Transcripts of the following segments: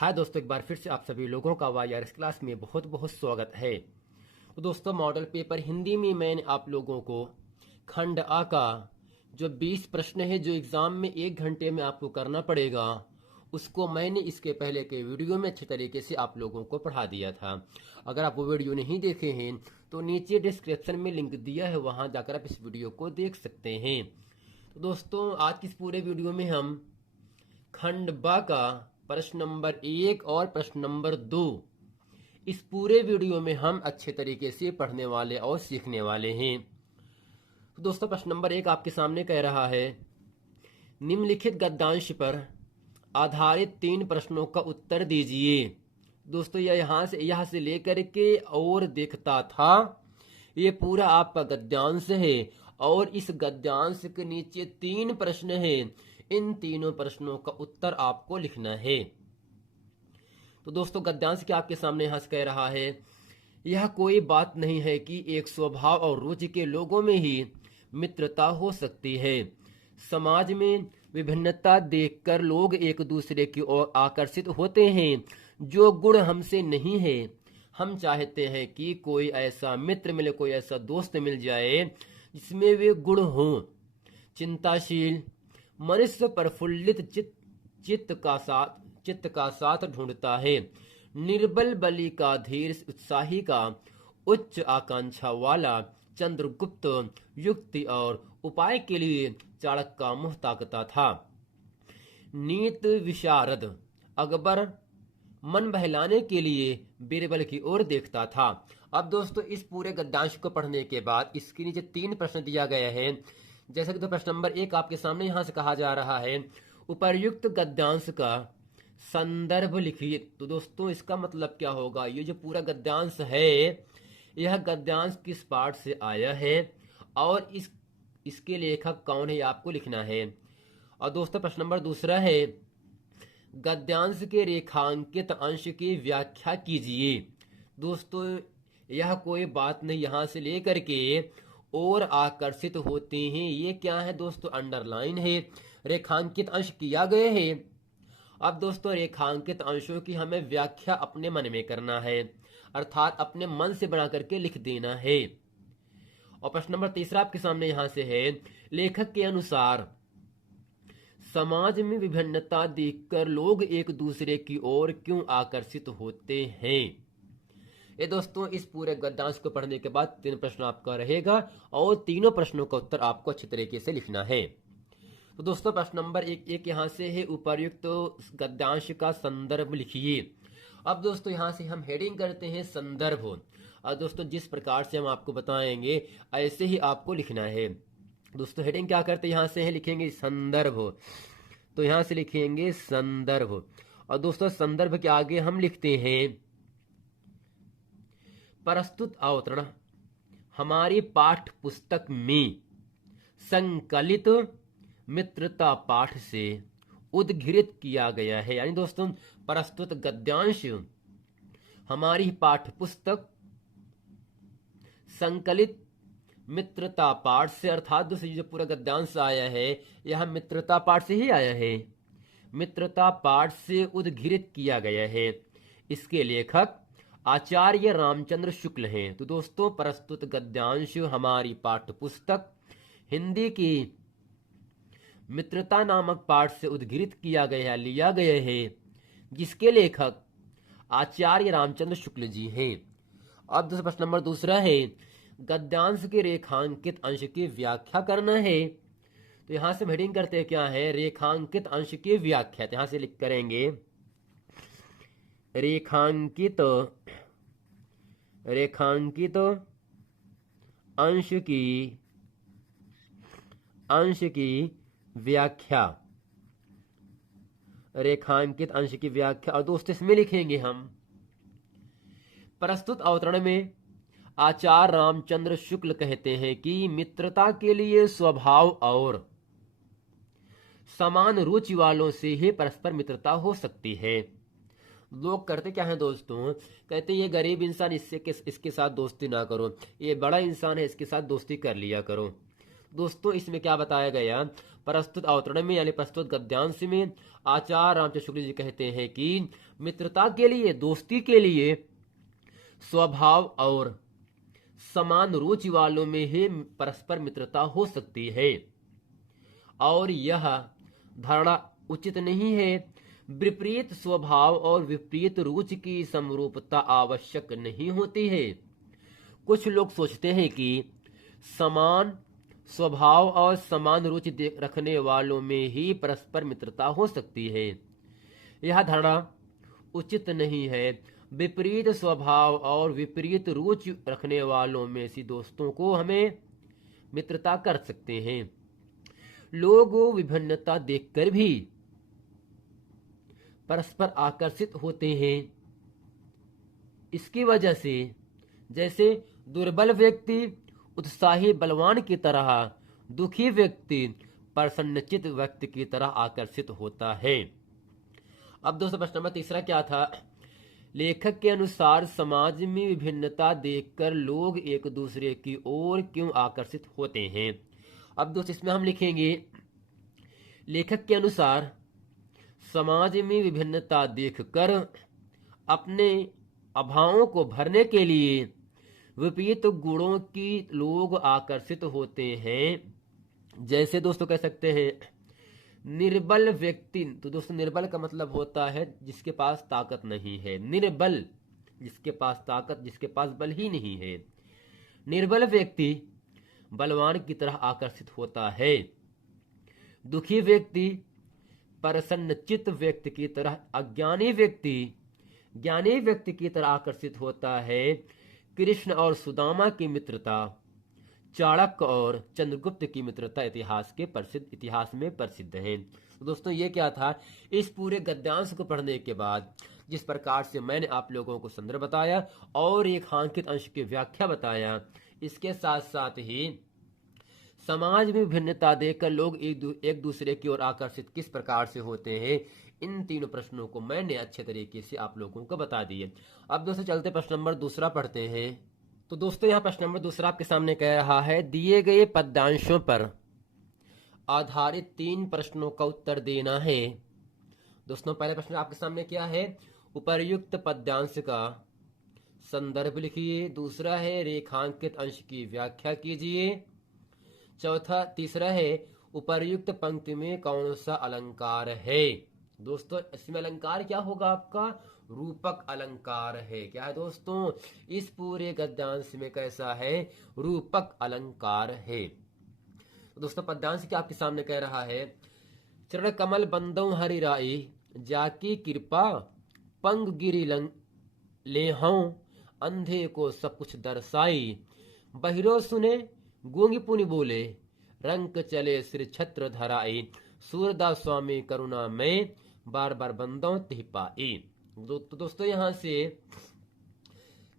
हाय दोस्तों, एक बार फिर से आप सभी लोगों का वाईआरएस क्लास में बहुत बहुत स्वागत है। तो दोस्तों, मॉडल पेपर हिंदी में मैंने आप लोगों को खंड आ का जो 20 प्रश्न है जो एग्जाम में 1 घंटे में आपको करना पड़ेगा, उसको मैंने इसके पहले के वीडियो में अच्छे तरीके से आप लोगों को पढ़ा दिया था। अगर आप वो वीडियो नहीं देखे हैं तो नीचे डिस्क्रिप्शन में लिंक दिया है, वहां जाकर आप इस वीडियो को देख सकते हैं। तो दोस्तों, आज की इस पूरे वीडियो में हम खंड बा का प्रश्न नंबर 1 और प्रश्न नंबर 2, इस पूरे वीडियो में हम अच्छे तरीके से पढ़ने वाले और सीखने वाले हैं। तो दोस्तों, प्रश्न नंबर 1 आपके सामने कह रहा है, निम्नलिखित गद्यांश पर आधारित 3 प्रश्नों का उत्तर दीजिए। दोस्तों, यह यहाँ से लेकर के और देखता था, ये पूरा आपका गद्यांश है और इस गद्यांश के नीचे 3 प्रश्न हैं। इन तीनों प्रश्नों का उत्तर आपको लिखना है। तो दोस्तों, गद्यांश क्या आपके सामने यहां से कह रहा है, यह कोई बात नहीं है कि एक स्वभाव और रुचि के लोगों में ही मित्रता हो सकती है। समाज में विभिन्नता देखकर लोग एक दूसरे की ओर आकर्षित होते हैं। जो गुण हमसे नहीं है, हम चाहते हैं कि कोई ऐसा मित्र मिले, कोई ऐसा दोस्त मिल जाए जिसमें वे गुण हों। चिंताशील मनुष्य प्रफुल्लित चित्त का साथ ढूंढता है। निर्बल बलि का धीर उत्साही का उच्च आकांक्षा वाला चंद्रगुप्त युक्ति और उपाय के लिए चाणक्य का मुंह ताकता था। नीत विशारद अकबर मन बहलाने के लिए बीरबल की ओर देखता था। अब दोस्तों, इस पूरे गद्यांश को पढ़ने के बाद इसके नीचे 3 प्रश्न दिया गया है। जैसे कि तो प्रश्न नंबर 1 आपके सामने यहां से कहा जा रहा है, उपर्युक्त गद्यांश का संदर्भ लिखिए। तो दोस्तों, इसका मतलब क्या होगा, ये जो पूरा गद्यांश है, यह गद्यांश किस पाठ से आया है और इसके लेखक कौन है, आपको लिखना है। और दोस्तों, प्रश्न नंबर 2 है, गद्यांश के रेखांकित अंश की व्याख्या कीजिए। दोस्तों, यह कोई बात नहीं, यहां से लेकर के और आकर्षित होते हैं, ये क्या है दोस्तों, अंडरलाइन है, रेखांकित अंश किया गया है। अब दोस्तों, रेखांकित अंशों की हमें व्याख्या अपने मन में करना है, अर्थात अपने मन से बना करके लिख देना है। और प्रश्न नंबर 3 आपके सामने यहां से है, लेखक के अनुसार समाज में विभिन्नता देखकर लोग एक दूसरे की ओर क्यों आकर्षित होते हैं। ये दोस्तों, इस पूरे गद्यांश को पढ़ने के बाद 3 प्रश्न आपका रहेगा और तीनों प्रश्नों का उत्तर आपको अच्छे तरीके से लिखना है। तो दोस्तों, प्रश्न नंबर 1 यहाँ से है, उपर्युक्त गद्यांश का संदर्भ लिखिए। अब दोस्तों, यहाँ से हम हेडिंग करते हैं संदर्भ। और दोस्तों, जिस प्रकार से हम आपको बताएंगे ऐसे ही आपको लिखना है। दोस्तों, हेडिंग क्या करते हैं, यहाँ से है लिखेंगे संदर्भ, तो यहाँ से लिखेंगे संदर्भ। और दोस्तों, संदर्भ के आगे हम लिखते हैं प्रस्तुत अवतरण हमारी पाठ्य पुस्तक में संकलित मित्रता पाठ से उद्धृत किया गया है। यानी दोस्तों, प्रस्तुत गद्यांश हमारी पाठ्य पुस्तक संकलित मित्रता पाठ से, अर्थात दोस्तों जो पूरा गद्यांश आया है यह मित्रता पाठ से ही आया है, मित्रता पाठ से उद्धृत किया गया है। इसके लेखक आचार्य रामचंद्र शुक्ल हैं। तो दोस्तों, प्रस्तुत गद्यांश हमारी पाठ्य पुस्तक हिंदी की मित्रता नामक पाठ से उद्धृत किया गया, लिया गया है, जिसके लेखक आचार्य रामचंद्र शुक्ल जी हैं। अब दोस्तों, प्रश्न नंबर 2 है, गद्यांश के रेखांकित अंश की व्याख्या करना है। तो यहां से हेडिंग करते हैं क्या है, रेखांकित अंश की व्याख्या। तो यहां से लिख करेंगे रेखांकित अंश की व्याख्या, रेखांकित अंश की व्याख्या। और दोस्तों, इसमें लिखेंगे हम, प्रस्तुत अवतरण में आचार्य रामचंद्र शुक्ल कहते हैं कि मित्रता के लिए स्वभाव और समान रुचि वालों से ही परस्पर मित्रता हो सकती है। लोग करते क्या है दोस्तों, कहते ये गरीब इंसान, इसके साथ दोस्ती ना करो, ये बड़ा इंसान है इसके साथ दोस्ती कर लिया करो। दोस्तों इसमें क्या बताया गया, प्रस्तुत अवतरण में यानी प्रस्तुत गद्यांश में आचार्य रामचंद्र शुक्ल जी कहते हैं कि मित्रता के लिए, दोस्ती के लिए स्वभाव और समान रुचि वालों में ही परस्पर मित्रता हो सकती है और यह धारणा उचित नहीं है। विपरीत स्वभाव और विपरीत रुचि की समरूपता आवश्यक नहीं होती है। कुछ लोग सोचते हैं कि समान स्वभाव और समान रुचि रखने वालों में ही परस्पर मित्रता हो सकती है। यह धारणा उचित नहीं है। विपरीत स्वभाव और विपरीत रुचि रखने वालों में से दोस्तों को हमें मित्रता कर सकते हैं। लोग विभिन्नता देखकर भी परस्पर आकर्षित होते हैं। इसकी वजह से जैसे दुर्बल व्यक्ति उत्साही बलवान की तरह, दुखी व्यक्ति प्रसन्नचित व्यक्ति की तरह आकर्षित होता है। अब दोस्तों प्रश्न नंबर तीसरा क्या था, लेखक के अनुसार समाज में विभिन्नता देखकर लोग एक दूसरे की ओर क्यों आकर्षित होते हैं। अब दोस्तों इसमें हम लिखेंगे, लेखक के अनुसार समाज में विभिन्नता देखकर अपने अभावों को भरने के लिए विपरीत गुणों की लोग आकर्षित होते हैं। जैसे दोस्तों कह सकते हैं निर्बल व्यक्ति, तो दोस्तों निर्बल का मतलब होता है जिसके पास ताकत नहीं है। निर्बल जिसके पास ताकत, जिसके पास बल ही नहीं है। निर्बल व्यक्ति बलवान की तरह आकर्षित होता है। दुखी व्यक्ति प्रसन्नचित व्यक्ति की तरह, अज्ञानी व्यक्ति ज्ञानी व्यक्ति की तरह आकर्षित होता है। कृष्ण और सुदामा की मित्रता, चाणक्य और चंद्रगुप्त की मित्रता इतिहास में प्रसिद्ध है। तो दोस्तों ये क्या था, इस पूरे गद्यांश को पढ़ने के बाद जिस प्रकार से मैंने आप लोगों को संदर्भ बताया और रेखांकित अंश की व्याख्या बताया, इसके साथ साथ ही समाज में भिन्नता देखकर लोग एक दूसरे की ओर आकर्षित किस प्रकार से होते हैं, इन तीनों प्रश्नों को मैंने अच्छे तरीके से आप लोगों को बता दिए। अब दोस्तों चलते प्रश्न नंबर दूसरा पढ़ते हैं। तो दोस्तों यहाँ प्रश्न नंबर दूसरा आपके सामने कह रहा है, दिए गए पद्यांशों पर आधारित 3 प्रश्नों का उत्तर देना है। दोस्तों पहला प्रश्न आपके सामने क्या है, उपर्युक्त पद्यांश का संदर्भ लिखिए। दूसरा है रेखांकित अंश की व्याख्या कीजिए। तीसरा है उपर्युक्त पंक्ति में कौन सा अलंकार है। दोस्तों इसमें अलंकार क्या होगा, आपका रूपक अलंकार है। क्या है दोस्तों, इस पूरे गद्यांश में कैसा है, रूपक अलंकार है। तो दोस्तों पद्यांश क्या आपके सामने कह रहा है, चरण कमल बंदौ हरि राई, जाकी कृपा पंग गिरी लेहौं, अंधे को सब कुछ दर्शाई, बहिरो सुने गूंगी पुनि बोले, रंक चले श्री छत्र धराई, सूरदास स्वामी करुणा में बार बार बंदौ तिह पाई। तो दोस्तों यहाँ से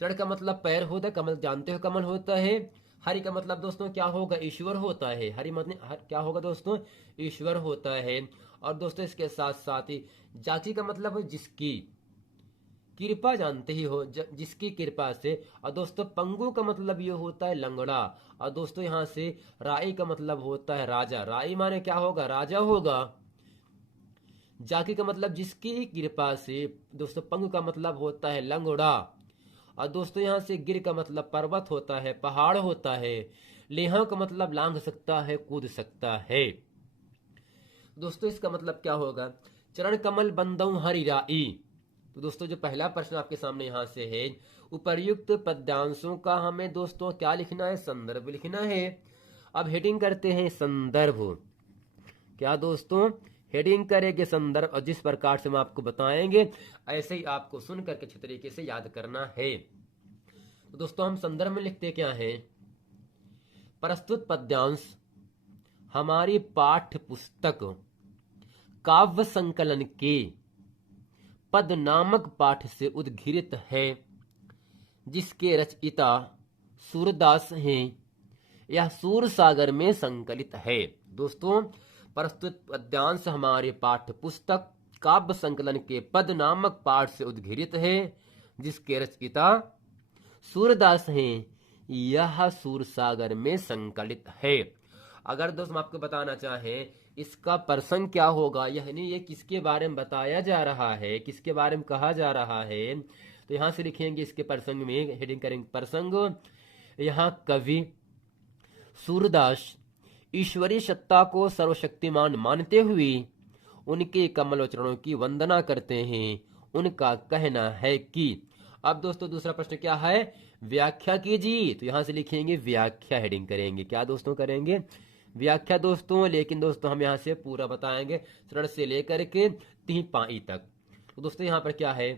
चरण का मतलब पैर होता है, कमल जानते हो कमल होता है। हरि का मतलब दोस्तों क्या होगा, ईश्वर होता है। हरि मतलब क्या होगा दोस्तों, ईश्वर होता है। और दोस्तों इसके साथ साथ ही जाति का मतलब जिसकी, कृपा जानते ही हो जिसकी कृपा से। और दोस्तों पंगु का मतलब ये होता है लंगड़ा। और दोस्तों यहाँ से राई का मतलब होता है राजा। राई माने क्या होगा, राजा होगा। जाकी का मतलब जिसकी कृपा से। दोस्तों पंगु का मतलब होता है लंगड़ा। और दोस्तों यहाँ से गिर का मतलब पर्वत होता है, पहाड़ होता है। लेहा का मतलब लांघ सकता है, कूद सकता है। दोस्तों इसका मतलब क्या होगा, चरण कमल बंदौ हरि राई। तो दोस्तों जो पहला प्रश्न आपके सामने यहाँ से है, उपर्युक्त पद्यांशों का हमें दोस्तों क्या लिखना है, संदर्भ लिखना है। अब हेडिंग करते हैं संदर्भ। क्या दोस्तों, हेडिंग करेंगे संदर्भ, और जिस प्रकार से हम आपको बताएंगे ऐसे ही आपको सुन करके अच्छे तरीके से याद करना है। तो दोस्तों हम संदर्भ में लिखते क्या है, प्रस्तुत पद्यांश हमारी पाठ्य पुस्तक काव्य संकलन के पद नामक पाठ से उद्घृत है, जिसके रचयिता सूरदास हैं। यह सूर सागर में संकलित है। दोस्तों प्रस्तुत पद्यांश हमारे पाठ्य पुस्तक काव्य संकलन के पद नामक पाठ से उद्घृत है, जिसके रचयिता सूरदास हैं। यह सूर सागर में संकलित है। अगर दोस्त हम आपको बताना चाहें इसका प्रसंग क्या होगा, यानी ये किसके बारे में बताया जा रहा है, किसके बारे में कहा जा रहा है, तो यहां से लिखेंगे इसके प्रसंग में, हेडिंग करेंगे प्रसंग। यहाँ कवि सूरदास ईश्वरीय सत्ता को सर्वशक्तिमान मानते हुए उनके कमल चरणों की वंदना करते हैं। उनका कहना है कि, अब दोस्तों दूसरा प्रश्न क्या है, व्याख्या कीजिए, तो यहां से लिखेंगे व्याख्या, हेडिंग करेंगे, क्या दोस्तों करेंगे, व्याख्या दोस्तों। लेकिन दोस्तों हम यहां से पूरा बताएंगे चरण से लेकर के तिहाई तक। तो दोस्तों यहां पर क्या है,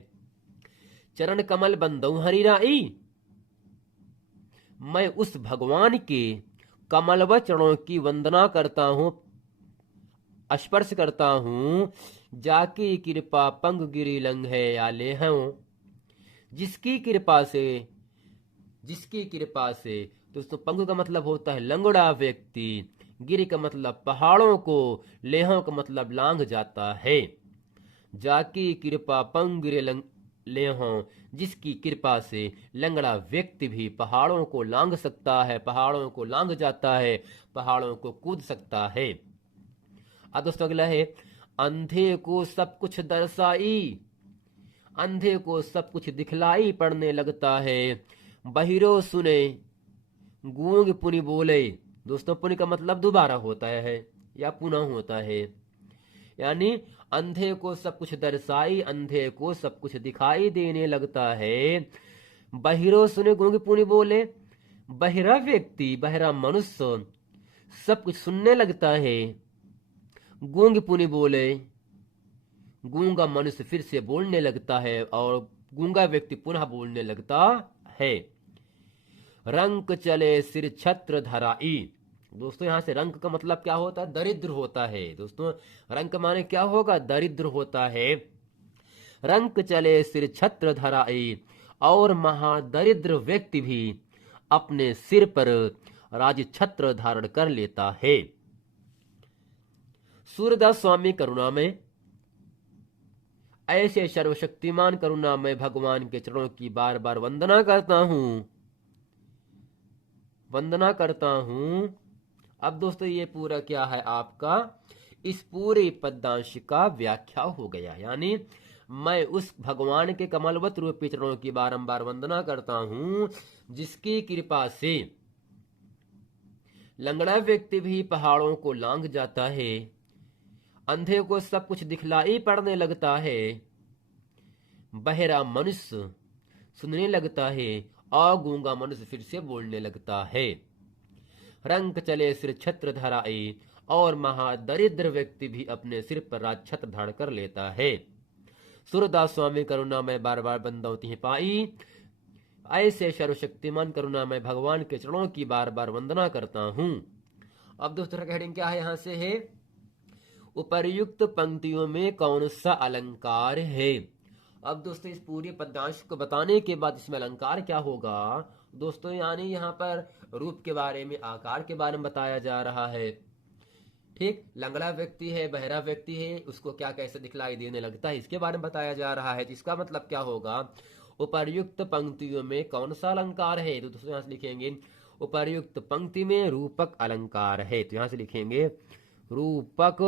चरण कमल बंदौ हरिराई, मैं उस भगवान के कमलव चरणों की वंदना करता हूं, स्पर्श करता हूं, जाकी कृपा पंग गिरी लंग है आले हैं, जिसकी कृपा से दोस्तों पंग का मतलब होता है लंगड़ा व्यक्ति, गिरी का मतलब पहाड़ों को, लेहों का मतलब लांग जाता है। जाकी कृपा पंग गिरे लेहों, जिसकी कृपा से लंगड़ा व्यक्ति भी पहाड़ों को लांग सकता है, पहाड़ों को लांग जाता है, पहाड़ों को कूद सकता है। अब दोस्तों अगला है, अंधे को सब कुछ दर्शाई, अंधे को सब कुछ दिखलाई पड़ने लगता है, बहिरो सुने गूंग पुनि बोले। दोस्तों पुनि का मतलब दोबारा होता है या पुनः होता है, यानी अंधे को सब कुछ दर्शाई, अंधे को सब कुछ दिखाई देने लगता है, बहिरो सुने गूंग पुनि बोले, बहिरा व्यक्ति, बहिरा मनुष्य सब कुछ सुनने लगता है, गूंग पुनि बोले, गूंगा मनुष्य फिर से बोलने लगता है और गूंगा व्यक्ति पुनः बोलने लगता है। रंक चले सिर छत्र धराई, दोस्तों यहां से रंक का मतलब क्या होता है, दरिद्र होता है। दोस्तों रंक माने क्या होगा, दरिद्र होता है। रंक चले सिर छत्र धराई, और महादरिद्र व्यक्ति भी अपने सिर पर राज छत्र धारण कर लेता है। सूरदास स्वामी करुणा में, ऐसे सर्वशक्तिमान करुणामय भगवान के चरणों की बार बार वंदना करता हूं, वंदना करता हूं। अब दोस्तों ये पूरा क्या है आपका, इस पूरे पद्यांश का व्याख्या हो गया, यानी मैं उस भगवान के कमलवत रूपी चरणों की बारंबार वंदना करता हूं, जिसकी कृपा से लंगड़ा व्यक्ति भी पहाड़ों को लांघ जाता है, अंधे को सब कुछ दिखलाई पड़ने लगता है, बहरा मनुष्य सुनने लगता है, और गूंगा मनुष्य फिर से बोलने लगता है। रंक चले सिर छत्र धराई, और महादरिद्र व्यक्ति भी अपने सिर पर राज छत्र धारण कर लेता है। सूरदास स्वामी करुणा में बार बार बंदौती पाई, ऐसे सर्वशक्तिमान करुणा में भगवान के चरणों की बार बार वंदना करता हूं। अब दोस्तों का हेडिंग क्या है, यहां से है उपर्युक्त पंक्तियों में कौन सा अलंकार है। अब दोस्तों इस पूरे पद्यांश को बताने के बाद इसमें अलंकार क्या होगा दोस्तों, यानी यहाँ पर रूप के बारे में, आकार के बारे में बताया जा रहा है। ठीक, लंगड़ा व्यक्ति है, बहरा व्यक्ति है, उसको क्या कैसे दिखलाई देने लगता है, इसके बारे में बताया जा रहा है। जिसका मतलब क्या होगा, उपर्युक्त पंक्तियों में कौन सा अलंकार है, तो दोस्तों यहाँ से लिखेंगे उपर्युक्त पंक्ति में रूपक अलंकार है, तो यहां से लिखेंगे रूपक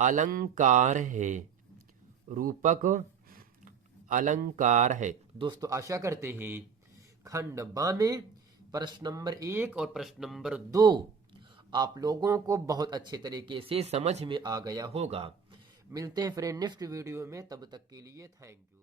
अलंकार है, रूपक अलंकार है। दोस्तों आशा करते हैं खंड बा में प्रश्न नंबर 1 और प्रश्न नंबर 2 आप लोगों को बहुत अच्छे तरीके से समझ में आ गया होगा। मिलते हैं फ्रेंड नेक्स्ट वीडियो में, तब तक के लिए थैंक यू।